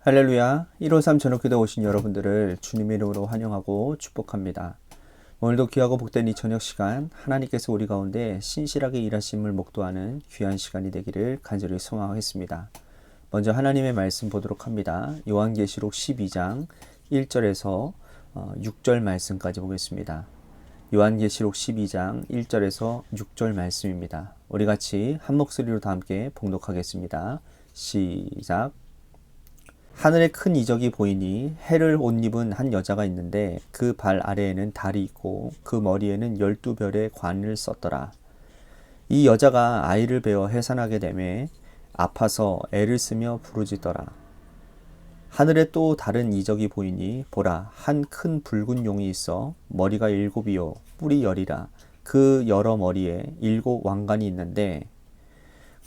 할렐루야. 153 저녁기도에 오신 여러분들을 주님의 이름으로 환영하고 축복합니다. 오늘도 귀하고 복된 이 저녁 시간 하나님께서 우리 가운데 신실하게 일하심을 목도하는 귀한 시간이 되기를 간절히 소망하겠습니다. 먼저 하나님의 말씀 보도록 합니다. 요한계시록 12장 1절에서 6절 말씀까지 보겠습니다. 요한계시록 12장 1절에서 6절 말씀입니다. 우리 같이 한 목소리로 다 함께 봉독하겠습니다. 시작. 하늘에 큰 이적이 보이니 해를 옷 입은 한 여자가 있는데 그 발 아래에는 달이 있고 그 머리에는 12별의 관을 썼더라. 이 여자가 아이를 베어 해산하게 되매 아파서 애를 쓰며 부르짖더라. 하늘에 또 다른 이적이 보이니 보라, 한 큰 붉은 용이 있어 머리가 7이요 뿔이 10이라. 그 여러 머리에 7 왕관이 있는데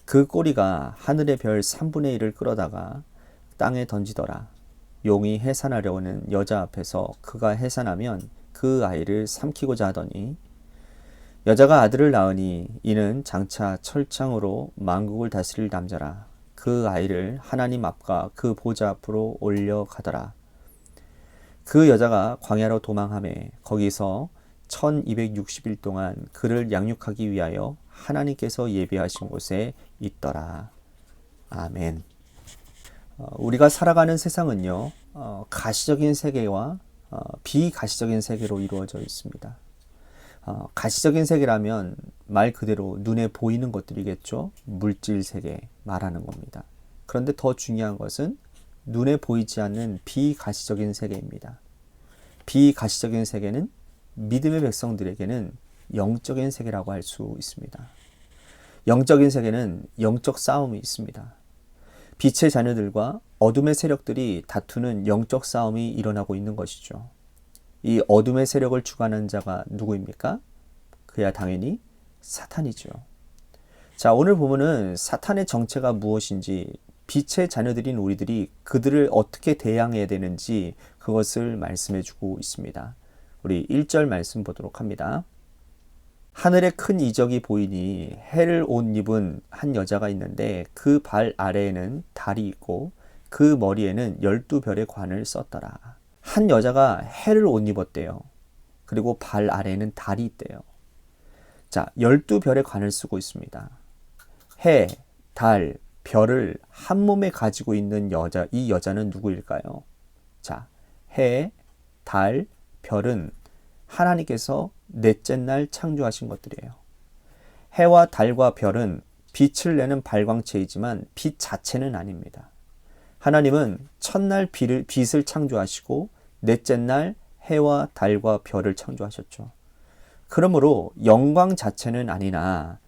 그 꼬리가 하늘의 별 3분의 1을 끌어다가 땅에 던지더라. 용이 해산하려는 여자 앞에서 그가 해산하면 그 아이를 삼키고자 하더니 여자가 아들을 낳으니 이는 장차 철창으로 만국을 다스릴 남자라. 그 아이를 하나님 앞과 그 보좌 앞으로 올려가더라. 그 여자가 광야로 도망하매 거기서 1260일 동안 그를 양육하기 위하여 하나님께서 예비하신 곳에 있더라. 아멘. 우리가 살아가는 세상은요, 가시적인 세계와 비가시적인 세계로 이루어져 있습니다. 가시적인 세계라면 말 그대로 눈에 보이는 것들이겠죠. 물질 세계 말하는 겁니다. 그런데 더 중요한 것은 눈에 보이지 않는 비가시적인 세계입니다. 비가시적인 세계는 믿음의 백성들에게는 영적인 세계라고 할 수 있습니다. 영적인 세계는 영적 싸움이 있습니다. 빛의 자녀들과 어둠의 세력들이 다투는 영적 싸움이 일어나고 있는 것이죠. 이 어둠의 세력을 주관하는 자가 누구입니까? 그야 당연히 사탄이죠. 자, 오늘 보면은 사탄의 정체가 무엇인지, 빛의 자녀들인 우리들이 그들을 어떻게 대항해야 되는지 그것을 말씀해 주고 있습니다. 우리 1절 말씀 보도록 합니다. 하늘에 큰 이적이 보이니 해를 옷 입은 한 여자가 있는데 그 발 아래에는 달이 있고 그 머리에는 12별의 관을 썼더라. 한 여자가 해를 옷 입었대요. 그리고 발 아래에는 달이 있대요. 자, 12별의 관을 쓰고 있습니다. 해, 달, 별을 한 몸에 가지고 있는 여자, 이 여자는 누구일까요? 자, 해, 달, 별은 하나님께서 넷째 날 창조하신 것들이에요. 해와 달과 별은 빛을 내는 발광체이지만 빛 자체는 아닙니다. 하나님은 첫날 빛을 창조하시고 넷째 날 해와 달과 별을 창조하셨죠. 그러므로 영광 자체는 아니나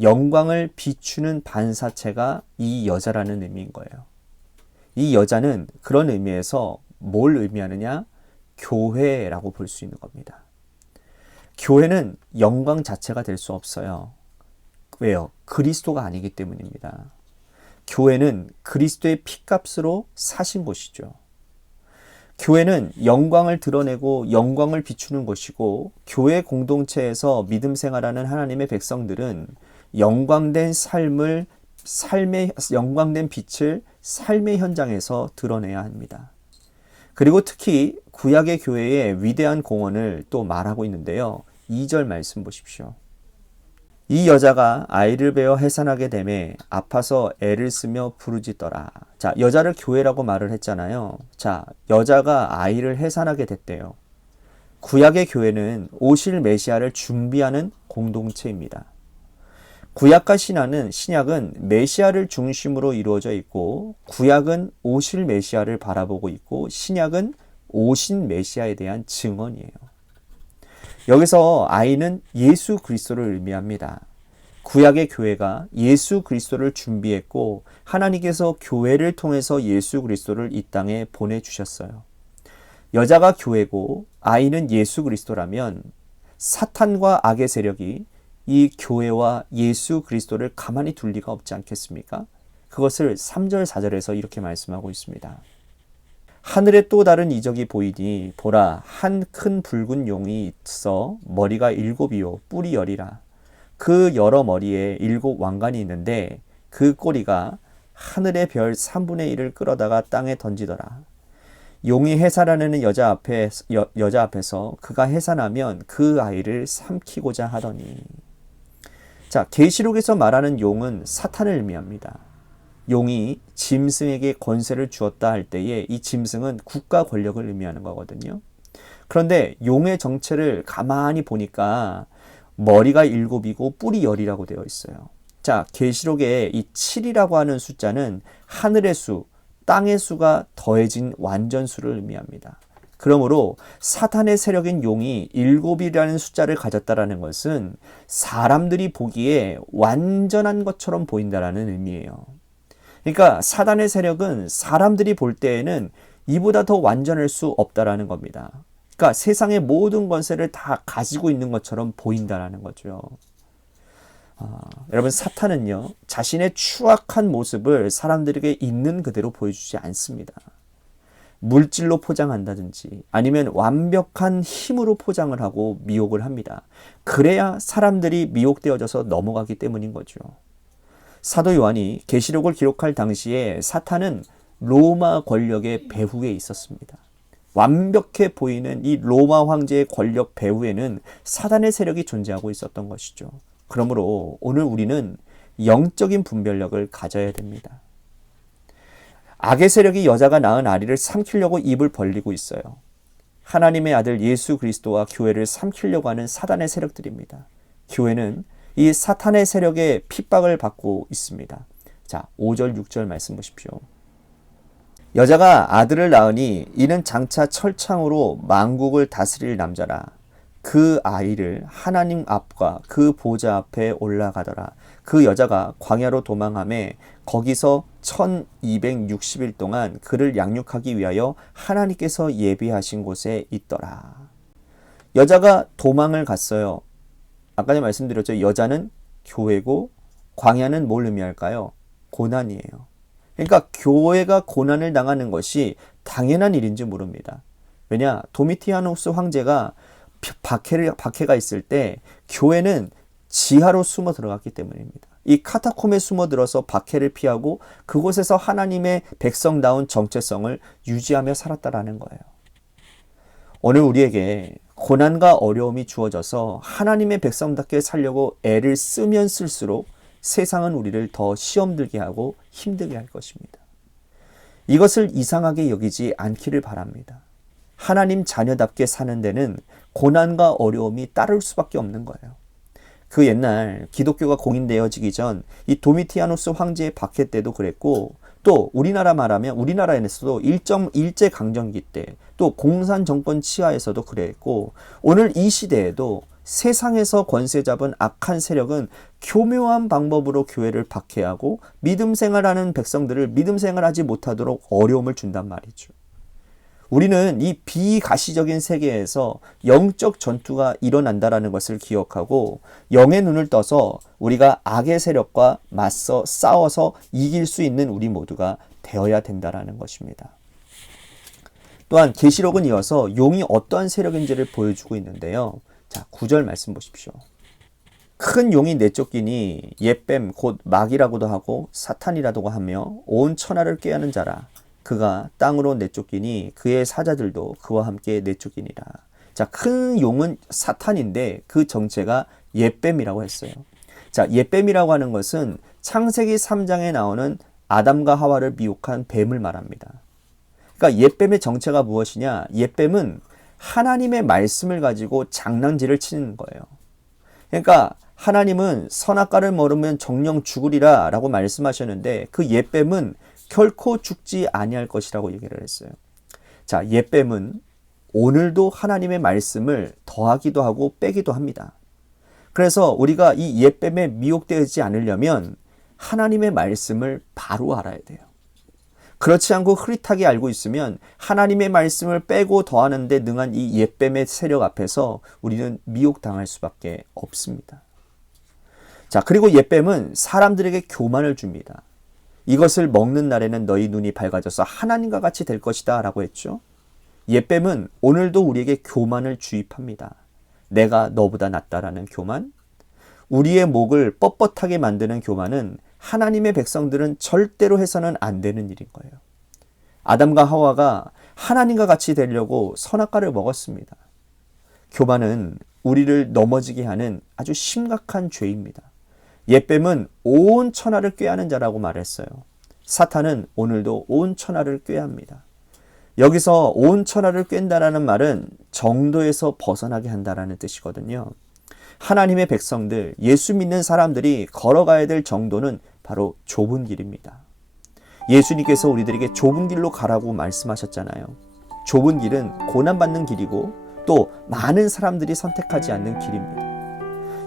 영광을 비추는 반사체가 이 여자라는 의미인 거예요. 이 여자는 그런 의미에서 뭘 의미하느냐? 교회라고 볼 수 있는 겁니다. 교회는 영광 자체가 될 수 없어요. 왜요? 그리스도가 아니기 때문입니다. 교회는 그리스도의 피값으로 사신 곳이죠. 교회는 영광을 드러내고 영광을 비추는 곳이고, 교회 공동체에서 믿음 생활하는 하나님의 백성들은 영광된 영광된 빛을 삶의 현장에서 드러내야 합니다. 그리고 특히 구약의 교회의 위대한 공헌을 또 말하고 있는데요. 2절 말씀 보십시오. 이 여자가 아이를 베어 해산하게 되매 아파서 애를 쓰며 부르짖더라. 자, 여자를 교회라고 말을 했잖아요. 자, 여자가 아이를 해산하게 됐대요. 구약의 교회는 오실 메시아를 준비하는 공동체입니다. 구약과 신약은 메시아를 중심으로 이루어져 있고, 구약은 오실 메시아를 바라보고 있고, 신약은 오신 메시아에 대한 증언이에요. 여기서 아이는 예수 그리스도를 의미합니다. 구약의 교회가 예수 그리스도를 준비했고, 하나님께서 교회를 통해서 예수 그리스도를 이 땅에 보내주셨어요. 여자가 교회고 아이는 예수 그리스도라면 사탄과 악의 세력이 이 교회와 예수 그리스도를 가만히 둘 리가 없지 않겠습니까? 그것을 3절 4절에서 이렇게 말씀하고 있습니다. 하늘에 또 다른 이적이 보이니 보라, 한 큰 붉은 용이 있어 머리가 7이요 뿔이 10이라. 그 여러 머리에 7 왕관이 있는데 그 꼬리가 하늘의 별 3분의 1을 끌어다가 땅에 던지더라. 용이 해산하는 여자 앞에서 그가 해산하면 그 아이를 삼키고자 하더니. 자, 계시록에서 말하는 용은 사탄을 의미합니다. 용이 짐승에게 권세를 주었다 할 때에 이 짐승은 국가 권력을 의미하는 거거든요. 그런데 용의 정체를 가만히 보니까 머리가 7이고 뿔이 10이라고 되어 있어요. 자, 계시록에 이 7이라고 하는 숫자는 하늘의 수, 땅의 수가 더해진 완전수를 의미합니다. 그러므로 사탄의 세력인 용이 7이라는 숫자를 가졌다라는 것은 사람들이 보기에 완전한 것처럼 보인다라는 의미예요. 그러니까 사탄의 세력은 사람들이 볼 때에는 이보다 더 완전할 수 없다라는 겁니다. 그러니까 세상의 모든 권세를 다 가지고 있는 것처럼 보인다라는 거죠. 여러분, 사탄은요, 자신의 추악한 모습을 사람들에게 있는 그대로 보여주지 않습니다. 물질로 포장한다든지 아니면 완벽한 힘으로 포장을 하고 미혹을 합니다. 그래야 사람들이 미혹되어져서 넘어가기 때문인 거죠. 사도 요한이 계시록을 기록할 당시에 사탄은 로마 권력의 배후에 있었습니다. 완벽해 보이는 이 로마 황제의 권력 배후에는 사단의 세력이 존재하고 있었던 것이죠. 그러므로 오늘 우리는 영적인 분별력을 가져야 됩니다. 악의 세력이 여자가 낳은 아리를 삼키려고 입을 벌리고 있어요. 하나님의 아들 예수 그리스도와 교회를 삼키려고 하는 사단의 세력들입니다. 교회는 이 사탄의 세력의 핍박을 받고 있습니다. 자, 5절 6절 말씀 보십시오. 여자가 아들을 낳으니 이는 장차 철창으로 만국을 다스릴 남자라. 그 아이를 하나님 앞과 그 보좌 앞에 올라가더라. 그 여자가 광야로 도망하매 거기서 1260일 동안 그를 양육하기 위하여 하나님께서 예비하신 곳에 있더라. 여자가 도망을 갔어요. 아까 전에 말씀드렸죠. 여자는 교회고 광야는 뭘 의미할까요? 고난이에요. 그러니까 교회가 고난을 당하는 것이 당연한 일인지 모릅니다. 왜냐? 도미티아누스 황제가 박해가 있을 때 교회는 지하로 숨어 들어갔기 때문입니다. 이 카타콤에 숨어 들어서 박해를 피하고 그곳에서 하나님의 백성다운 정체성을 유지하며 살았다라는 거예요. 오늘 우리에게 고난과 어려움이 주어져서 하나님의 백성답게 살려고 애를 쓰면 쓸수록 세상은 우리를 더 시험 들게 하고 힘들게 할 것입니다. 이것을 이상하게 여기지 않기를 바랍니다. 하나님 자녀답게 사는 데는 고난과 어려움이 따를 수밖에 없는 거예요. 그 옛날 기독교가 공인되어지기 전 이 도미티아누스 황제의 박해 때도 그랬고, 또 우리나라 말하면 우리나라에서도 일제강점기 때, 또 공산 정권 치하에서도 그랬고, 오늘 이 시대에도 세상에서 권세 잡은 악한 세력은 교묘한 방법으로 교회를 박해하고 믿음 생활하는 백성들을 믿음 생활하지 못하도록 어려움을 준단 말이죠. 우리는 이 비가시적인 세계에서 영적 전투가 일어난다라는 것을 기억하고 영의 눈을 떠서 우리가 악의 세력과 맞서 싸워서 이길 수 있는 우리 모두가 되어야 된다라는 것입니다. 또한 계시록은 이어서 용이 어떠한 세력인지를 보여주고 있는데요. 자, 9절 말씀 보십시오. 큰 용이 내쫓기니 옛뱀 곧 마귀라고도 하고 사탄이라고도 하며 온 천하를 꾀하는 자라. 그가 땅으로 내쫓기니 그의 사자들도 그와 함께 내쫓기니라. 자, 큰 용은 사탄인데 그 정체가 옛뱀이라고 했어요. 자, 옛뱀이라고 하는 것은 창세기 3장에 나오는 아담과 하와를 미혹한 뱀을 말합니다. 그러니까 옛뱀의 정체가 무엇이냐? 옛뱀은 하나님의 말씀을 가지고 장난질을 치는 거예요. 그러니까 하나님은 선악과를 먹으면 정령 죽으리라 라고 말씀하셨는데 그 옛뱀은 결코 죽지 아니할 것이라고 얘기를 했어요. 자, 옛뱀은 오늘도 하나님의 말씀을 더하기도 하고 빼기도 합니다. 그래서 우리가 이 옛뱀에 미혹되지 않으려면 하나님의 말씀을 바로 알아야 돼요. 그렇지 않고 흐릿하게 알고 있으면 하나님의 말씀을 빼고 더하는 데 능한 이 옛뱀의 세력 앞에서 우리는 미혹당할 수밖에 없습니다. 자, 그리고 옛뱀은 사람들에게 교만을 줍니다. 이것을 먹는 날에는 너희 눈이 밝아져서 하나님과 같이 될 것이다 라고 했죠. 옛뱀은 오늘도 우리에게 교만을 주입합니다. 내가 너보다 낫다라는 교만, 우리의 목을 뻣뻣하게 만드는 교만은 하나님의 백성들은 절대로 해서는 안 되는 일인 거예요. 아담과 하와가 하나님과 같이 되려고 선악과를 먹었습니다. 교만은 우리를 넘어지게 하는 아주 심각한 죄입니다. 옛뱀은 온 천하를 꾀하는 자라고 말했어요. 사탄은 오늘도 온 천하를 꾀합니다. 여기서 온 천하를 꾀다라는 말은 정도에서 벗어나게 한다라는 뜻이거든요. 하나님의 백성들, 예수 믿는 사람들이 걸어가야 될 정도는 바로 좁은 길입니다. 예수님께서 우리들에게 좁은 길로 가라고 말씀하셨잖아요. 좁은 길은 고난받는 길이고 또 많은 사람들이 선택하지 않는 길입니다.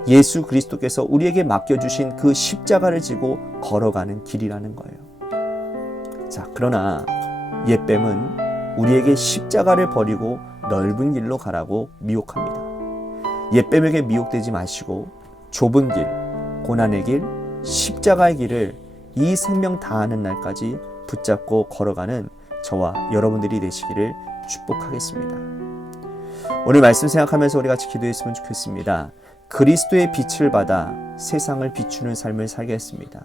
예수 그리스도께서 우리에게 맡겨주신 그 십자가를 지고 걸어가는 길이라는 거예요. 자, 그러나 옛뱀은 우리에게 십자가를 버리고 넓은 길로 가라고 미혹합니다. 옛뱀에게 미혹되지 마시고 좁은 길, 고난의 길, 십자가의 길을 이 생명 다하는 날까지 붙잡고 걸어가는 저와 여러분들이 되시기를 축복하겠습니다. 오늘 말씀 생각하면서 우리 같이 기도했으면 좋겠습니다. 그리스도의 빛을 받아 세상을 비추는 삶을 살겠습니다.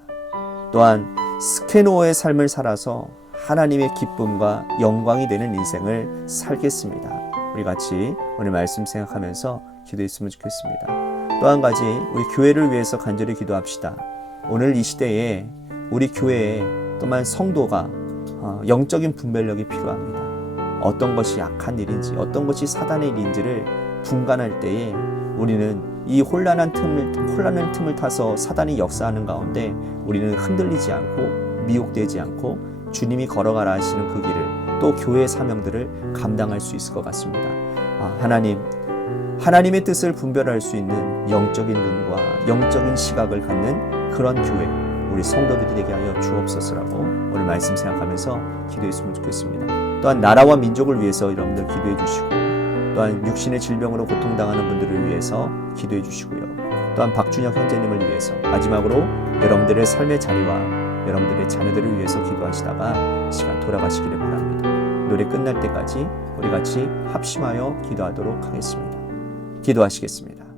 또한 스케노어의 삶을 살아서 하나님의 기쁨과 영광이 되는 인생을 살겠습니다. 우리 같이 오늘 말씀 생각하면서 기도했으면 좋겠습니다. 또 한 가지 우리 교회를 위해서 간절히 기도합시다. 오늘 이 시대에 우리 교회에 또한 성도가 영적인 분별력이 필요합니다. 어떤 것이 악한 일인지 어떤 것이 사단의 일인지를 분간할 때에 우리는 이 혼란한 틈을 타서 사단이 역사하는 가운데 우리는 흔들리지 않고 미혹되지 않고 주님이 걸어가라 하시는 그 길을 또 교회의 사명들을 감당할 수 있을 것 같습니다. 하나님의 뜻을 분별할 수 있는 영적인 눈과 영적인 시각을 갖는 그런 교회, 우리 성도들이 되게 하여 주옵소서라고 오늘 말씀 생각하면서 기도했으면 좋겠습니다. 또한 나라와 민족을 위해서 여러분들 기도해 주시고, 또한 육신의 질병으로 고통당하는 분들을 위해서 기도해 주시고요. 또한 박준혁 형제님을 위해서, 마지막으로 여러분들의 삶의 자리와 여러분들의 자녀들을 위해서 기도하시다가 시간 돌아가시기를 바랍니다. 노래 끝날 때까지 우리 같이 합심하여 기도하도록 하겠습니다. 기도하시겠습니다.